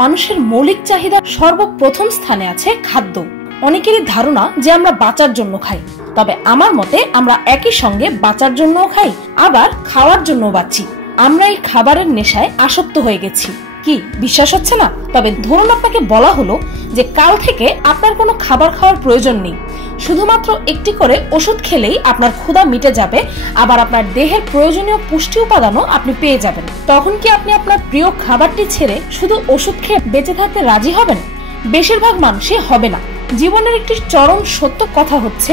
মানুষের মৌলিক চাহিদা সর্বপ্রথম স্থানে আছে খাদ্য। অনেকেরই ধারণা যে আমরা বাঁচার জন্য খাই, তবে আমার মতে আমরা একই সঙ্গে বাঁচার জন্যও খাই, আবার খাওয়ার জন্য বাঁচি। আমরা এই খাবারের নেশায় আসক্ত হয়ে গেছি। কি বিশ্বাস হচ্ছে না? তবে ধরুন আপনাকে বলা হলো যে কাল থেকে আপনার কোনো খাবার খাওয়ার প্রয়োজন নেই, শুধুমাত্র একটি করে ওষুধ খেলেই আপনার ক্ষুধা মিটে যাবে, আবার আপনার দেহের প্রয়োজনীয় পুষ্টি উপাদানও আপনি পেয়ে যাবেন। তখন কি আপনি আপনার প্রিয় খাবারটি ছেড়ে শুধু ওষুধ খেয়ে বেঁচে থাকতে রাজি হবেন? বেশিরভাগ মানুষই হবে না। জীবনের একটি চরম সত্য কথা হচ্ছে,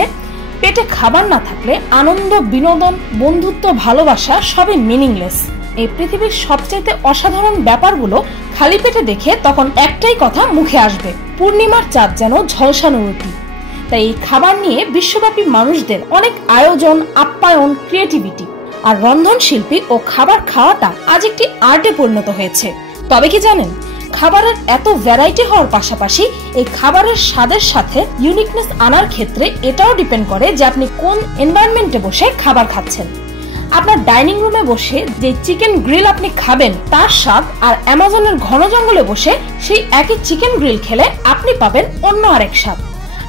পেটে খাবার না থাকলে আনন্দ, বিনোদন, বন্ধুত্ব, ভালোবাসা সবই মিনিংলেস। এই পৃথিবীর সবচেয়ে অসাধারণ ব্যাপারগুলো খালি পেটে দেখে তখন একটাই কথা মুখে আসবে, পূর্ণিমার চাঁদ যেন ঝলসানো রুটি। তাই এই খাবার নিয়ে বিশ্বব্যাপী মানুষদের অনেক আয়োজন, আপ্যায়ন, ক্রিয়েটিভিটি। আর রন্ধন শিল্পী ও খাবার খাওয়াটা আজ একটি আর্টে পরিণত হয়েছে। তবে কি জানেন, খাবারের এত ভ্যারাইটি হওয়ার পাশাপাশি এই খাবারের স্বাদের সাথে ইউনিকনেস আনার ক্ষেত্রে এটাও ডিপেন্ড করে যে আপনি কোন এনভায়রনমেন্টে বসে খাবার খাচ্ছেন। আপনার ডাইনিং রুমে বসে যে চিকেন গ্রিল আপনি খাবেন তার স্বাদ আর অ্যামাজনের ঘন জঙ্গলে বসে সেই একই চিকেন গ্রিল খেলে আপনি পাবেন অন্য আরেক স্বাদ।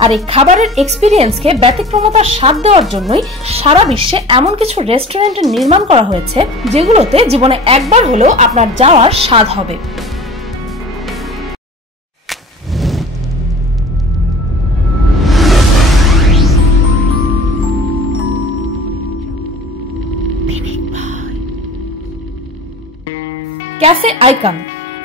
আর এই খাবারের এক্সপিরিয়েন্সকে ব্যতিক্রমতার স্বাদ দেওয়ার জন্যই সারা বিশ্বে এমন কিছু রেস্টুরেন্ট নির্মাণ করা হয়েছে যেগুলোতে জীবনে একবার হলেও আপনার যাওয়ার স্বাদ হবে। ক্যাফে আইকন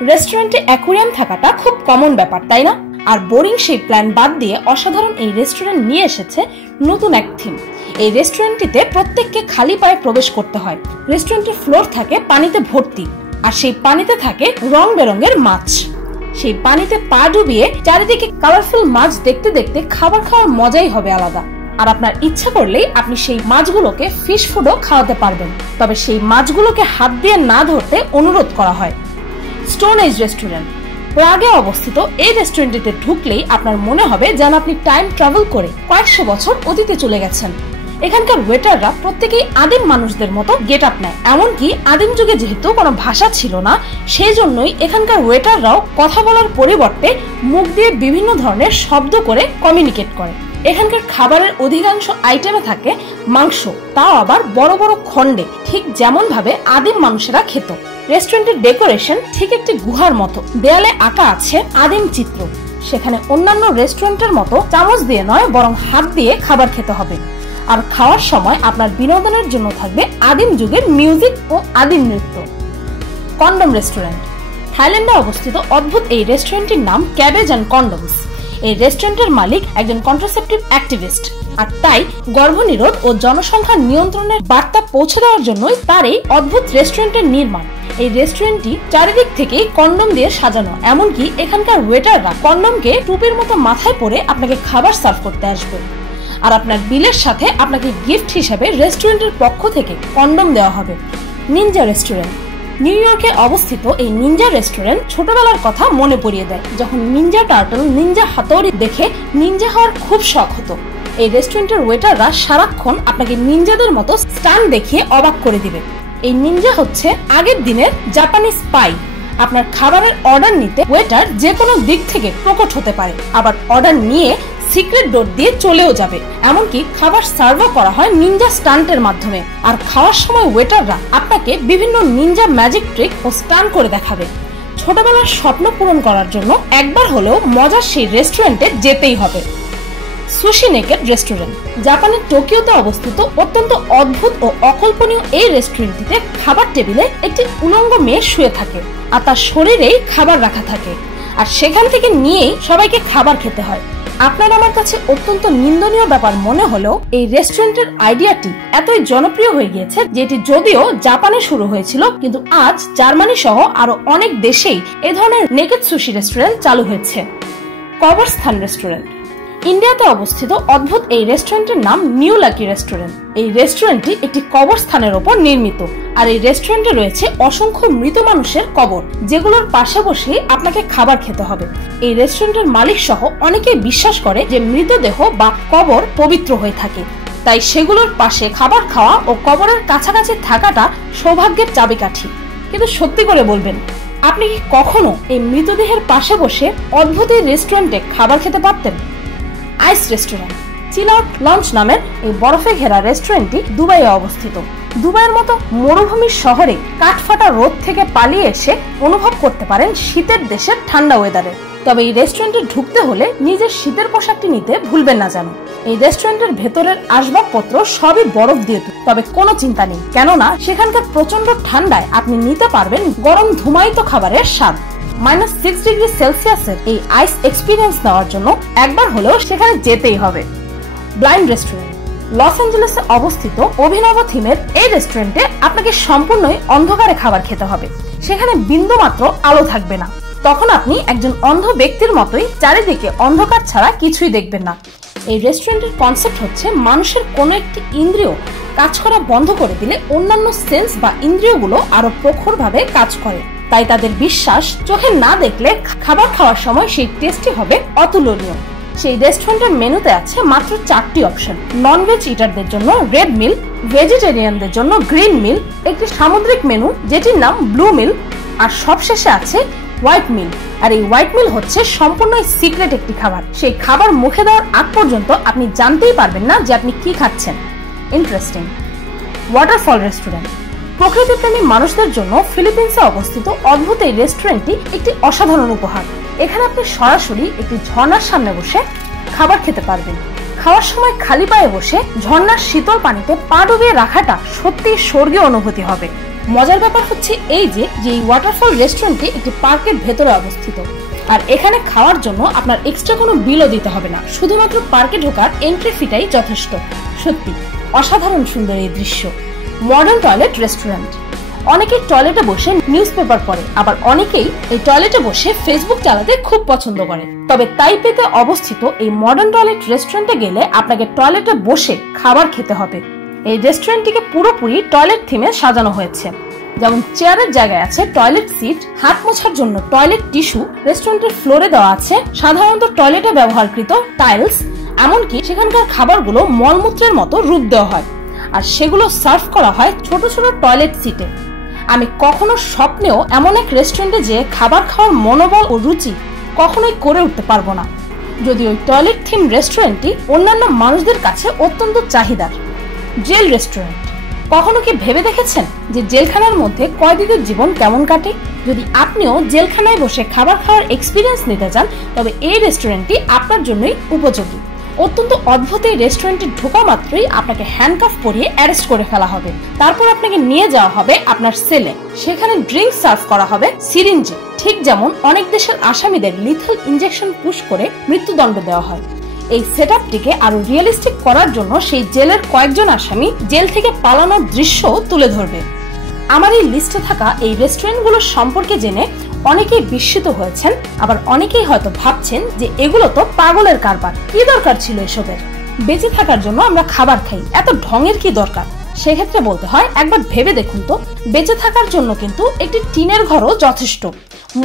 রেস্টুরেন্টে অ্যাকুয়ারিয়াম থাকাটা খুব কমন ব্যাপার, তাই না? আর বোরিং সেই প্ল্যান বাদ দিয়ে অসাধারণ এই রেস্টুরেন্ট নিয়ে এসেছে নতুন এক থিম। এই রেস্টুরেন্টটিতে প্রত্যেককে খালি পায়ে প্রবেশ করতে হয়। রেস্টুরেন্টের ফ্লোর থাকে পানিতে ভর্তি, আর সেই পানিতে থাকে রং বেরঙের মাছ। সেই পানিতে পা ডুবিয়ে চারিদিকে কালারফুল মাছ দেখতে দেখতে খাবার খাওয়ার মজাই হবে আলাদা। আর আপনার ইচ্ছা করলেই আপনি সেই মাছগুলোকে ফিশ ফুডও খাওয়াতে পারবেন, তবে সেই মাছগুলোকে হাত দিয়ে না ধরতে অনুরোধ করা হয়। স্টোন এজ রেস্টুরেন্ট প্রাগে অবস্থিত এই রেস্টুরেন্টটিতে ঢুকলেই আপনার মনে হবে যেন আপনি টাইম ট্রাভেল করে কয়েকশো বছর অতীতে চলে গেছেন। এখানকার ওয়েটাররা প্রত্যেকেই আদিম মানুষদের মতো গেট আপ নেয়। এমনকি আদিম যুগে যেহেতু কোনো ভাষা ছিল না, সেই জন্যই এখানকার ওয়েটাররাও কথা বলার পরিবর্তে মুখ দিয়ে বিভিন্ন ধরনের শব্দ করে কমিউনিকেট করে। এখানকার খাবারের অধিকাংশ আইটেমে থাকে মাংস, তাও আবার বড় বড় খণ্ডে, ঠিক যেমন ভাবে আদিম মানুষেরা খেত। রেস্টুরেন্টের ডেকোরেশন ঠিক একটি গুহার মতো, দেয়ালে আঁকা আছে আদিম চিত্র। সেখানে অন্যান্য রেস্টুরেন্টের মতো চামচ দিয়ে নয়, বরং হাত দিয়ে খাবার খেতে হবে। আর খাওয়ার সময় আপনার বিনোদনের জন্য থাকবে আদিম যুগের মিউজিক ও আদিম নৃত্য। কন্ডম রেস্টুরেন্ট থাইল্যান্ডে অবস্থিত অদ্ভুত এই রেস্টুরেন্টটির নাম ক্যাবেজ অ্যান্ড কন্ডমস। এই রেস্টুরেন্টের মালিক একজন কন্ট্রাসেপটিভ অ্যাক্টিভিস্ট, আর তাই গর্ভনিরোধ ও জনসংখ্যা নিয়ন্ত্রণের বার্তা পৌঁছে দেওয়ার জন্যই তার এই অদ্ভুত রেস্টুরেন্টের নির্মাণ। এই রেস্টুরেন্টটি চারিদিক থেকেই কন্ডম দিয়ে সাজানো, এমনকি এখানকার ওয়েটাররা কন্ডমকে টুপির মতো মাথায় পরে আপনাকে খাবার সার্ভ করতে আসবে। আর আপনার বিলের সাথে আপনাকে গিফট হিসেবে রেস্টুরেন্টের পক্ষ থেকে কন্ডম দেওয়া হবে। নিনজা রেস্টুরেন্ট নিউ ইয়র্কে অবস্থিত এই নিনজা রেস্টুরেন্ট ছোটবেলার কথা মনে পড়িয়ে দেয়, যখন নিনজা টার্টল, নিনজা হাতড়ি দেখে নিনজা হওয়ার খুব শখ হতো। এই রেস্টুরেন্টের ওয়েটাররা সারাক্ষণ আপনাকে নিনজাদের মতো স্টান দেখিয়ে অবাক করে দিবে। এই নিনজা হচ্ছে আগের দিনের জাপানি স্পাই। আপনার খাবারের অর্ডার নিতে ওয়েটার যে কোনো দিক থেকে প্রকট হতে পারে, আবার অর্ডার নিয়ে সিক্রেট ডোর দিয়ে চলেও যাবে। এমনকি খাবার সার্ভও করা হয় নিনজা স্টান্টের মাধ্যমে। আর খাওয়ার সময় ওয়েটাররা আপনাকে বিভিন্ন নিনজা ম্যাজিক ট্রিক ও স্টান করে দেখাবে। ছোটবেলার স্বপ্ন পূরণ করার জন্য একবার হলেও মজার সেই রেস্টুরেন্টে যেতেই হবে। সুশি নেকেড রেস্টুরেন্ট জাপানের টোকিওতে অবস্থিত অত্যন্ত অদ্ভুত ও অকল্পনীয় এই রেস্টুরেন্টটিতে খাবার টেবিলে একটি উলঙ্গ মেয়ে শুয়ে থাকে, আর তার শরীরেই খাবার রাখা থাকে, আর সেখান থেকে নিয়েই সবাইকে খাবার খেতে হয়। আপনার আমার কাছে অত্যন্ত নিন্দনীয় ব্যাপার মনে হলেও এই রেস্টুরেন্টের আইডিয়াটি এতই জনপ্রিয় হয়ে গিয়েছে যে এটি যদিও জাপানে শুরু হয়েছিল, কিন্তু আজ জার্মানি সহ আরো অনেক দেশেই এ ধরনের নেকেড সুশি রেস্টুরেন্ট চালু হয়েছে। কবরস্থান রেস্টুরেন্ট ইন্ডিয়াতে অবস্থিত অদ্ভুত এই রেস্টুরেন্টের নাম নিউ লাকি রেস্টুরেন্ট। এই রেস্টুরেন্টটি একটি কবরস্থানের ওপর নির্মিত, আর এই রেস্টুরেন্টে রয়েছে অসংখ্য মৃত মানুষের কবর, যেগুলোর পাশে বসে আপনাকে খাবার খেতে হবে। এই রেস্টুরেন্টের মালিক সহ অনেকেই বিশ্বাস করে যে মৃতদেহ বা কবর পবিত্র হয়ে থাকে, তাই সেগুলোর পাশে খাবার খাওয়া ও কবরের কাছাকাছি থাকাটা সৌভাগ্যের চাবিকাঠি। কিন্তু সত্যি করে বলবেন, আপনি কি কখনো এই মৃতদেহের পাশে বসে অদ্ভুত এই রেস্টুরেন্টে খাবার খেতে পারতেন? আইস রেস্টুরেন্ট চিল আউট লঞ্চ নামের এই বরফে ঘেরা রেস্টুরেন্টটি দুবাইয়ে অবস্থিত। দুবাইয়ের মতো মরুভূমির শহরে কাঠফাটা রোদ থেকে পালিয়ে এসে অনুভব করতে পারেন শীতের দেশের ঠান্ডা ওয়েদারে। তবে এই রেস্টুরেন্টে ঢুকতে হলে নিজের শীতের পোশাকটি নিতে ভুলবেন না যেন। এই রেস্টুরেন্টের ভেতরের আসবাবপত্র সবই বরফ দিয়ে তৈরি। তবে কোনো চিন্তা নেই, কেননা সেখানকার প্রচন্ড ঠান্ডায় আপনি নিতে পারবেন গরম ধুমায়িত খাবারের স্বাদ। -6 ডিগ্রি সেলসিয়াসের এই আইস এক্সপিরিয়েন্স নেওয়ার জন্য একবার হলেও সেখানে যেতেই হবে। ব্লাইন্ড রেস্টুরেন্ট লস অ্যাঞ্জেলেসে অবস্থিত অভিনব থিমের এই রেস্টুরেন্টে আপনাকে সম্পূর্ণই অন্ধকারে খাবার খেতে হবে। সেখানে বিন্দুমাত্র আলো থাকবে না। তখন আপনি একজন অন্ধ ব্যক্তির মতোই চারিদিকে অন্ধকার ছাড়া কিছুই দেখবেন না। এই রেস্টুরেন্টের কনসেপ্ট হচ্ছে মানুষের কোনো একটি ইন্দ্রিয় কাজ করা বন্ধ করে দিলে অন্যান্য সেন্স বা ইন্দ্রিয়গুলো আরো প্রখরভাবে কাজ করে। তাই তাদের বিশ্বাস চোখে না দেখলে খাবার খাওয়ার সময় সেই টেস্টই হবে অতুলনীয়। সেই রেস্টুরেন্টের মেনুতে আছে মাত্র 4টি অপশন। ননভেজ ইটারদের জন্য রেড মিল, ভেজিটেরিয়ানদের জন্য গ্রিন মিল, একটি সামুদ্রিক মেনু যেটির নাম ব্লু মিল, আর সবশেষে আছে হোয়াইট মিল। আর এই হোয়াইট মিল হচ্ছে সম্পূর্ণ সিক্রেট একটি খাবার। সেই খাবার মুখে দেওয়ার আগ পর্যন্ত আপনি জানতেই পারবেন না যে আপনি কি খাচ্ছেন। ইন্টারেস্টিং। ওয়াটারফল রেস্টুরেন্ট প্রকৃতিপ্রেমী মানুষদের জন্য ফিলিপিন্সে অবস্থিত অদ্ভুত এই রেস্টুরেন্টটি একটি অসাধারণ উপহার। এখানে আপনি সরাসরি একটি ঝর্ণার সামনে বসে খাবার খেতে পারবেন। খাওয়ার সময় খালি পায়ে বসে ঝর্ণার শীতল পানিতে পা ডুবিয়ে রাখাটা সত্যি স্বর্গীয় অনুভূতি হবে। মজার ব্যাপার হচ্ছে এই যে এই ওয়াটারফল রেস্টুরেন্টটি একটি পার্কের ভেতরে অবস্থিত, আর এখানে খাওয়ার জন্য আপনার এক্সট্রা কোনো বিলও দিতে হবে না। শুধুমাত্র পার্কে ঢোকার এন্ট্রি ফিটাই যথেষ্ট। সত্যি অসাধারণ সুন্দর এই দৃশ্য। মডার্ন টয়লেট রেস্টুরেন্ট অনেকেই টয়লেটে বসে নিউজ পেপার পড়ে, আবার অনেকেই এই টয়লেটে বসে ফেসবুক চালাতে খুব পছন্দ করে। তবে তাইপেতে অবস্থিত এই মডার্ন টয়লেট রেস্টুরেন্টে গেলে আপনাকে টয়লেটে বসে খাবার খেতে হবে। এই রেস্টুরেন্টটিকে পুরোপুরি টয়লেট থিমে সাজানো হয়েছে। যেমন চেয়ারের জায়গায় আছে টয়লেট সিট, হাত মোছার জন্য টয়লেট টিস্যু, রেস্টুরেন্টের ফ্লোরে দেওয়া আছে সাধারণত টয়লেটে ব্যবহারকৃত টাইলস। এমনকি সেখানকার খাবারগুলো মলমূত্রের মতো রূপ দেওয়া হয়, আর সেগুলো সার্ভ করা হয় ছোট ছোট টয়লেট সিটে। আমি কখনো স্বপ্নেও এমন এক রেস্টুরেন্টে যে খাবার খাওয়ার মনোবল ও রুচি কখনোই করে উঠতে পারবো না। যদি ওই টয়লেট থিম রেস্টুরেন্টটি অন্যান্য মানুষদের কাছে অত্যন্ত চাহিদার। জেল রেস্টুরেন্ট কখনো কি ভেবে দেখেছেন যে জেলখানার মধ্যে কয়েদিদের জীবন কেমন কাটে? যদি আপনিও জেলখানায় বসে খাবার খাওয়ার এক্সপিরিয়েন্স নিতে চান তবে এই রেস্টুরেন্টটি আপনার জন্যই উপযোগী। অত্যন্ত অদ্ভুত এই রেস্টুরেন্টে ঢোকা মাত্রই আপনাকে হ্যান্ডকাফ পরিয়ে অ্যারেস্ট করে ফেলা হবে। তারপর আপনাকে নিয়ে যাওয়া হবে আপনার সেলে। সেখানে ড্রিঙ্ক সার্ভ করা হবে সিরিঞ্জে, ঠিক যেমন অনেক দেশের আসামিদের লিথাল ইনজেকশন পুশ করে মৃত্যুদণ্ড দেওয়া হয়। এই সেটআপটিকে আরো রিয়েলিস্টিক করার জন্য সেই জেলের কয়েকজন আসামি জেল থেকে পালানোর দৃশ্য তুলে ধরবে। আমার এই লিস্টে থাকা এই রেস্টুরেন্টগুলোর সম্পর্কে জেনে অনেকেই বিস্মিত হয়েছেন, আবার অনেকেই হয়তো ভাবছেন যে এগুলো তো পাগলের কারবার, কি দরকার ছিল এসবের? বেঁচে থাকার জন্য আমরা খাবার খাই, এত ঢঙের কি দরকার? সেক্ষেত্রে বলতে হয় একবার ভেবে দেখুন তো, বেঁচে থাকার জন্য কিন্তু একটি টিনের ঘরও যথেষ্ট।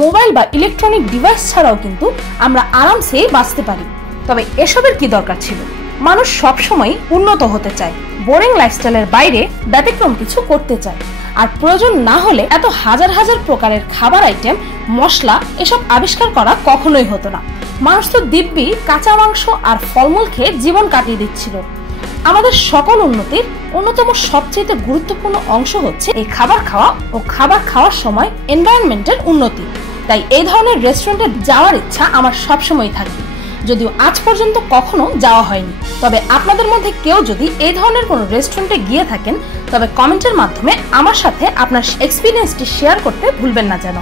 মোবাইল বা ইলেকট্রনিক ডিভাইস ছাড়াও কিন্তু আমরা আরামসেই বাঁচতে পারি। তবে এসবের কি দরকার ছিল? মানুষ সবসময় উন্নত হতে চায়, বোরিং লাইফস্টাইলের বাইরে ব্যতিক্রম কিছু করতে চায়, আর প্রয়োজন না হলে এত হাজার হাজার প্রকারের খাবার আইটেম, মশলা এসব আবিষ্কার করা কখনোই হতো না। মানুষ তো দিব্যি কাঁচা মাংস আর ফলমূল খেয়ে জীবন কাটিয়ে দিচ্ছিল। আমাদের সকল উন্নতির অন্যতম সবচেয়ে গুরুত্বপূর্ণ অংশ হচ্ছে এই খাবার খাওয়া ও খাবার খাওয়ার সময় এনভায়রনমেন্টের উন্নতি। তাই এই ধরনের রেস্টুরেন্টে যাওয়ার ইচ্ছা আমার সবসময় থাকে, যদিও আজ পর্যন্ত কখনো যাওয়া হয়নি। তবে আপনাদের মধ্যে কেউ যদি এই ধরনের কোনো রেস্টুরেন্টে গিয়ে থাকেন তবে কমেন্টের মাধ্যমে আমার সাথে আপনার এক্সপিরিয়েন্সটি শেয়ার করতে ভুলবেন না যেন।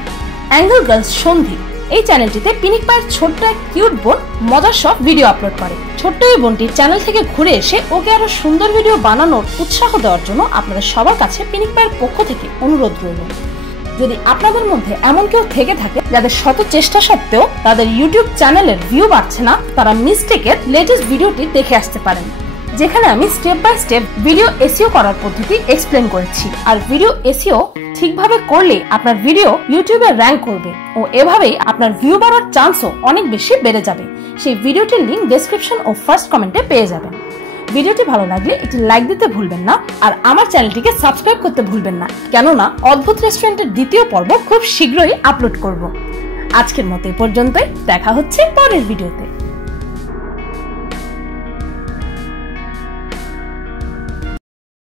অ্যাঙ্গেল গার্লস সন্ধি এই চ্যানেলটিতে পিনিক পায়ের ছোট্ট এক কিউট বোন মজার সব ভিডিও আপলোড করে। ছোট্ট এই বোনটি চ্যানেল থেকে ঘুরে এসে ওকে আরো সুন্দর ভিডিও বানানোর উৎসাহ দেওয়ার জন্য আপনাদের সবার কাছে পিনিক পায়ের পক্ষ থেকে অনুরোধ রইল। যদি আপনাদের মধ্যে এমন কেউ থেকে থাকে যাদের শত চেষ্টা সত্ত্বেও তাদের ইউটিউব চ্যানেলের ভিউ বাড়ছে না, তারা মিস্টেকের লেটেস্ট ভিডিওটি দেখে আসতে পারেন, যেখানে আমি step by step video SEO করার পদ্ধতি এক্সপ্লেন করেছি। আর ভিডিও এসইও ঠিকভাবে করলে আপনার ভিডিও ইউটিউবে র্যাঙ্ক করবে ও এভাবেই আপনার ভিউ বাড়ার চান্সও অনেক বেশি বেড়ে যাবে। সেই ভিডিওটির লিংক ডেসক্রিপশন ও ফার্স্ট কমেন্টে পেয়ে যাবেন। ভিডিওটি ভালো লাগলে একটি লাইক দিতে ভুলবেন না, আর আমার চ্যানেলটিকে সাবস্ক্রাইব করতে ভুলবেন না, কেননা অদ্ভুত রেস্টুরেন্টের দ্বিতীয় পর্ব খুব শীঘ্রই আপলোড করব। আজকের মতো এই পর্যন্তই, দেখা হচ্ছে পরের ভিডিওতে।